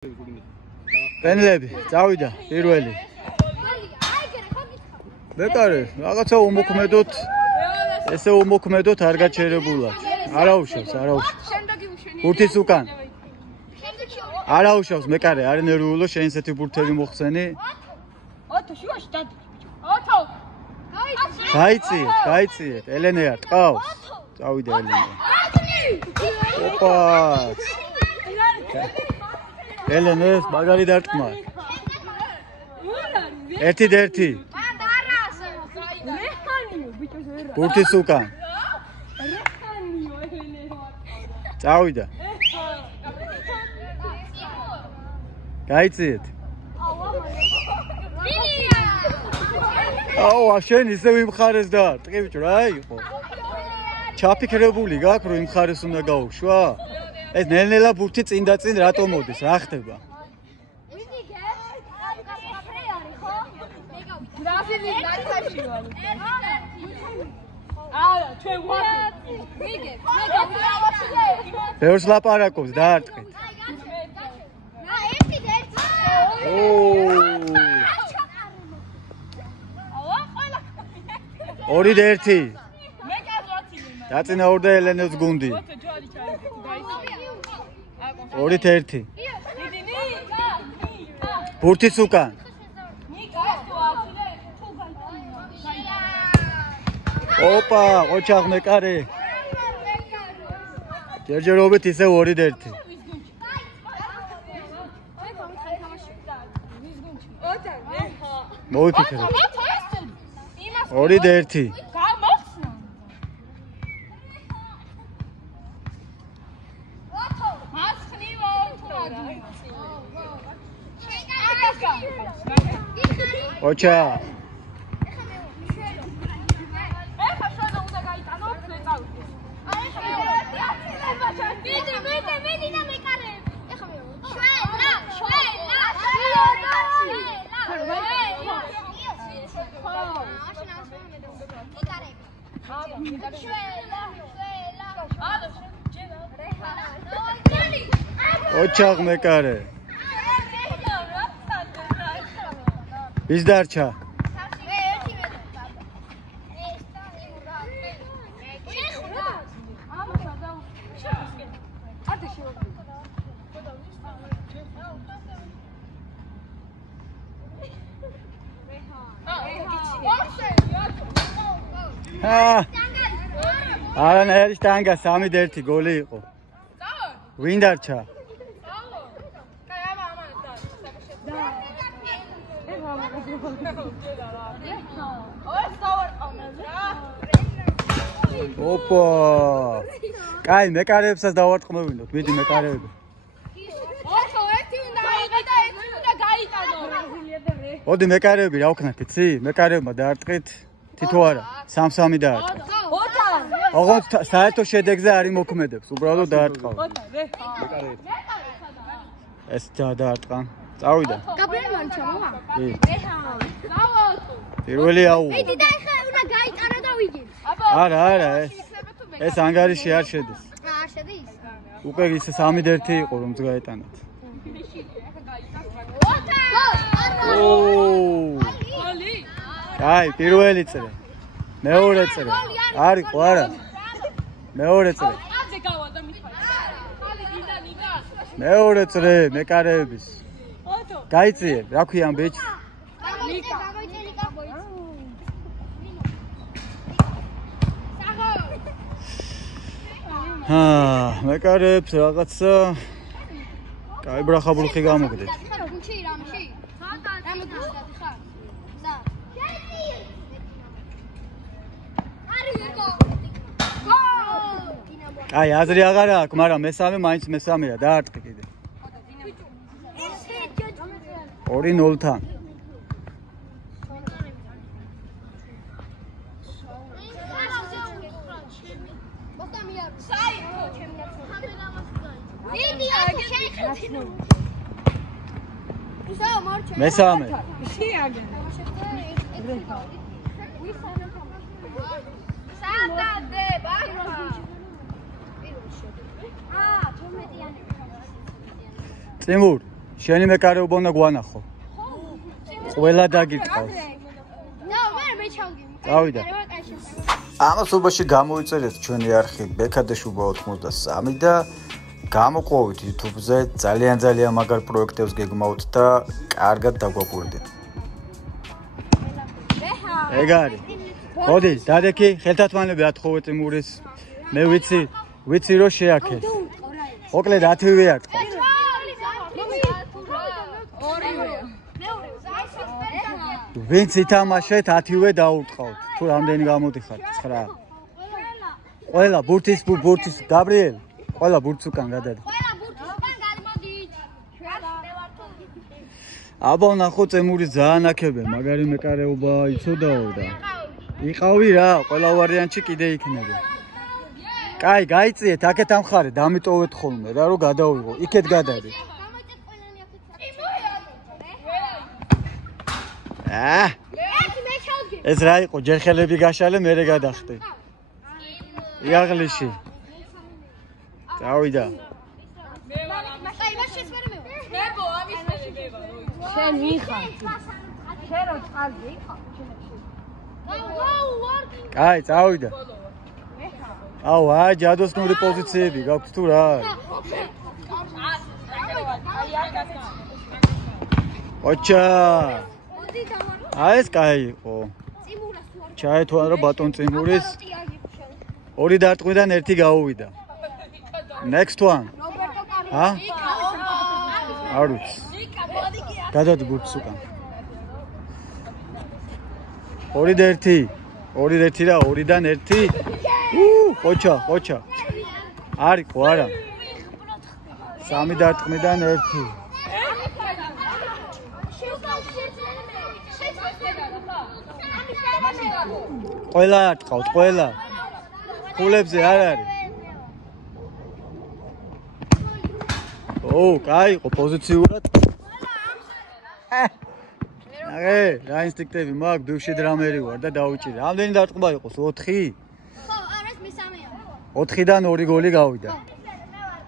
პენლები, წავიდა პირველი. მეკარე, რაღაცა უმოქმედოთ. ესე უმოქმედოთ არ გაჩერებულად. არაუშავს. ბურთის უკან. არაუშავს მეკარე, არ ნერვიულო შენ ესეთი ბურთები მოხსენი. გაიციეთ, ელენე არ ტყავს. წავიდა ელენე. ოპა. ელენე, მაგარი დარტყმა. 1-1. ბურთის უკან. წავიდა. გაიციეთ. აუ, შენ ისე ვიმხარეს და ტყივჭ რა იყო. ჩაფიქრებული გაქვს რომ იმხარეს უნდა გაუშვა? ეს ნელ-ნელა ბურთი წინ და წინ რატომ მოდის? რა ხდება? ბევრს ლაპარაკობს, დაარტყით. 2-1. დაწინაურდა ელენეს გუნდი. 2-1. ბურთის უკან. ოპა, ოჩაღ მეკარე. ჯერჯერობით ისე 2-1. მოვიფიქრე. 2-1. ოჩა. ოჩაღ მეკარე. ის დარჩა. არანაირი შტანგა 3-1 გოლი იყო. ვინ დარჩა? ოპა. კაი, მეკარეებსაც დავარტყმევინოთ, მიდი მეკარეები. ოდი მეკარეები რა ვქნათ, იცი? მეკარეებმა დაარტყით, თითო არა, 3-3 დაარტყით. ოღონდ საერთო შედეგზე არ იმოქმედებს, უბრალოდ დაარტყავ. ეს დაარტყა. წავიდა. გაბრიელმან ჩამოვა. პირველი აუ. ედი და ეხლა უნდა გაიტანა და ვიგებ. არა, ეს ანგარიში არ შედის. არ შედის? უკვე ისე 3-1 იყო რომ გაეტანათ. აი, პირველი წრე. მეორე წრე. არ იყო, არა. მეორე წრე. მეორე წრე მეკარეების. გაიწიე, რა ქვია ამ ბიჭს? მეკარეებს რაღაცა კაი ბრახაბულხი გამოგდეთ. აი, აზრი აღარ აქვს, მაგრამ მესამე მაინც მესამეა, დაარტყი კიდე. 2-0-თან. მესამე. Timur, შენი მეკარეობა უნდა გვანახო. ყველა დაგიწყავს. წავიდა. ამასობაში გამოიწერეთ ჩვენი არხი ბექადაშუბა 83 და გამოყვით YouTube-ზე ძალიან მაგარ პროექტებს გეგმავთ და კარგად დაგვაკვირდით. ეგ არის. მოდი, დადექი, ხელთათმანები ათხოვე წიმურის. მე ვიცი რომ შეაქეს. მოკლედ 10-ვე არტყა. ვინც ითამაშეთ 10-ვე დაურტყავთ. თუ რამდენი გამოდიხართ? 9. ყველა ბურთის გაბრიელ. ყველა ბურთს უკან გადადი. აბა ნახო წემურის ძალიან აქებე, მაგარი მეკარეობა იცოდაო და იყავი რა, ყველა ვარიანტში კიდე იქნება. კაი, გაიწიეთ, აქეთ ამხარე, დამიტოვეთ ხოლმე რა, რომ გადავიღო. იქეთ გადადი. ეს რა იყო, ჯერ ხელები გაშალე, მერე გადახტე. იაღლიში. წავიდა. შენ ვიხარ. შენ რო წყალზე იყავ, კაი, წავიდა. აუ, ჯადოსნური პოზიციები გაქვს თუ რა? ოჩა. ეს კაი იყო. ჩაეთვა რა ბატონ წიმურის. 2 დარტყმიდან 1 გაუვიდა. Next one. ჰა? არ ვიცი. გადადი ბურთს უკან. 2 და 1. 2 და 1 რა, 2-დან 1. ხოჩა. არისო არა. 3 დარტყმიდან 1. ყველა არტყავთ, ყველა. ხულებზე არ არის. კაი, იყო პოზიციურად. რა ინსტინქტები მაქვს, ბიუში დრამერი ვარ და დავიჭირე. რამდენი დარტყმა იყოს? 4? ხო, არა, ეს მესამეა. 4-დან 2 გოლი გავიდა.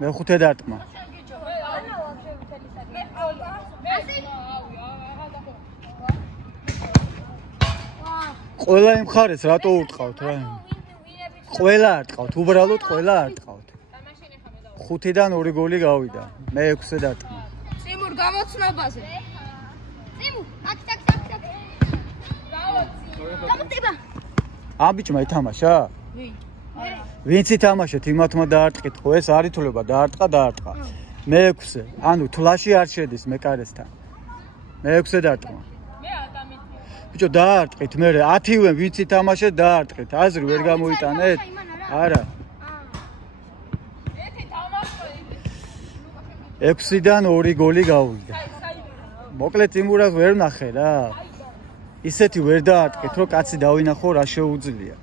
მე-5 დარტყმა. ყველა იმხარეს რატო ურტყავთ რა? ყველა არტყავთ, უბრალოდ ყველა არტყავთ. 5-დან 2 გოლი გავიდა. მე-6 დარტყმა. წიმურ გამოცნობაზე. ამ ბიჭმა ითამაშა? ვინც ითამაშეთ, იმათმა დაარტყით ხო, ეს არ ითვლება, დაარტყა. მე-6, ანუ თვლაში არ შედის მეკარესთან. მე-6 დარტყმა. ბიჭო, დაარტყით, მე 10-ვე ვინც ითამაშეთ, დაარტყით. აზრი ვერ გამოიტანეთ? არა. 6-დან 2 გოლი გავიდა. მოკლედ წიმურას ვერ ნახე რა. ისეთი ვერ დაარტყით, რომ კაცი დავინახო რა შეუძლია.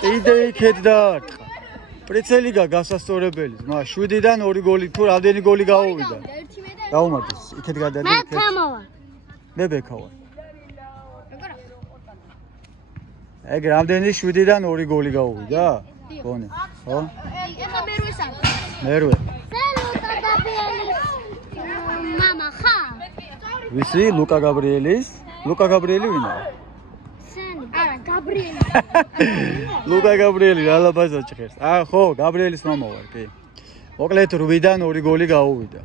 კიდე იქეთ დაარტყა. პრიცელიგა გასასწორებელი. 7-დან 2 გოლი, თუ რამდენი გოლი გაუვიდა? გაუმარჯოს. იქეთ გადადი. მე ხამავა. მე ბექავა. ეგ რამდენი 7-დან 2 გოლი გაუვიდა? გონე. ხო? ეხა მერვეს არის. მერვე. მამა ხა? ვისი? ლუკა გაბრიელის? ლუკა გაბრიელი ვინაა? სენი. არა, გაბრიელი. ლუკა გაბრიელი რა ლაბაზა ჭხერს. ხო, გაბრიელის მამა ვარ, კი. მოკლედ 8-დან 2 გოლი გაუვიდა.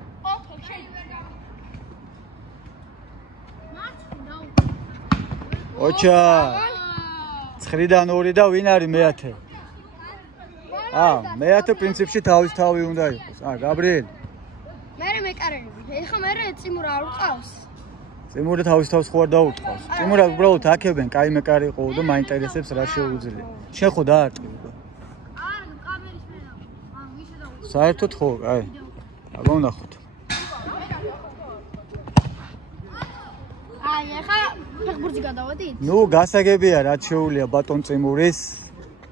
ოჩა. 9-დან 2 და ვინ არის მე-10? მე-10 პრინციპში თავი უნდა იყოს. გაბრიელი. მე მეკარები. ეხა მე წიმურა არ უყავს. წიმურა თავის ხო არ დაურტყავს. წიმურა უბრალოდ აქებენ, კაი მეკარი იყო და მაინტერესებს რა შეუძლია. შენ ხო დაარტყი? კამერის მენა. ვიშე და საერთოდ ხო, აი. აბა ვნახოთ. ეხა ფეხბურთი გადავედით? ნუ გასაგებია რაც შეუულია ბატონ წიმურის.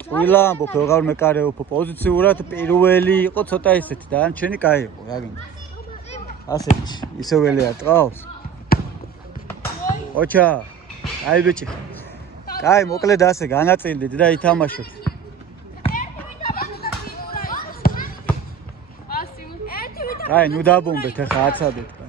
ყველა ამბობ ვეღარ მეკარეობ პოზიციურად პირველი იყო ცოტა ისეთი და არჩენი კაი იყო რა გინდა. ასეთი ისეველი არტყავს. ოჩა, აი ბიჭი. კაი, მოკლედ ასე განაწილდით და ითამაშოთ. კაი, ნუ დაბომბეთ, ახლა აცადეთ.